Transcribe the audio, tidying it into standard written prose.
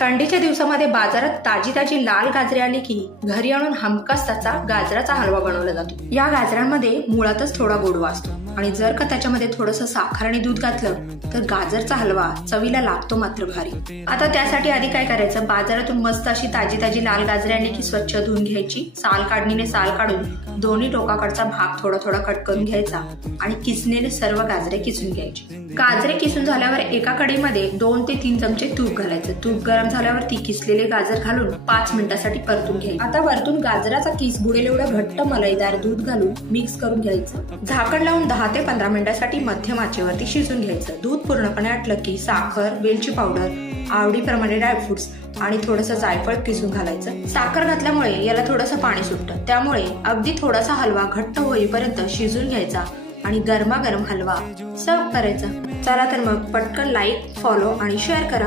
थंडीच्या दिवसामध्ये बाजारात ताजी ताजी लाल गाजरे आली की घरी आणून हमखास त्याचा गाजराचा हलवा बनवला जातो। या गाजरांमध्ये मुळातच थोडा गोडवा असतो आणि जर का त्याच्यामध्ये थोडंसं साखर आणि दूध घातलं तर गाजरचा हलवा चवीला लागतो मात्र भारी। आता त्यासाठी आधी काय करायचं, बाजारातून मस्त अशी ताजी ताजी लाल गाजरे आणली की स्वच्छ धुवून घ्यायची, साल काढणीने साल काढून दोन्ही टोकाकडचा भाग थोडा थोडा कट करून घ्यायचा आणि किसणीने सर्व गाजरे किसून घ्यायचे। गाजरे किसून झाल्यावर एका कढईमध्ये 2 ते 3 चमचे तूप घालायचं। तूप गरम झाल्यावर ती किसलेले गाजर घालून 5 मिनिटांसाठी परतून घ्यायचं। आता वरतून गाजराचा किस बुडेल एवढं घट्ट मलाईदार दूध घालून मिक्स करून घ्यायचं। झाकण लावून 10 ते 15 मिनिटांसाठी मध्यम आचेवरती शिजून घ्यायचं। दूध पूर्णपणे आटलं की साखर, वेलची पावडर, आवडीप्रमाणे ड्रायफ्रुट्स आणि थोडंसं जायफळ किसून घालायचं। साखर घातल्यामुळे याला थोडंसं पाणी सुटतं, त्यामुळे अगदी थोडासा हलवा घट्ट होईपर्यंत शिजून घ्यायचा आणि गरमागरम हलवा सर्व करायचा। चला तर मग पटकन लाईक, फॉलो आणि शेअर करा।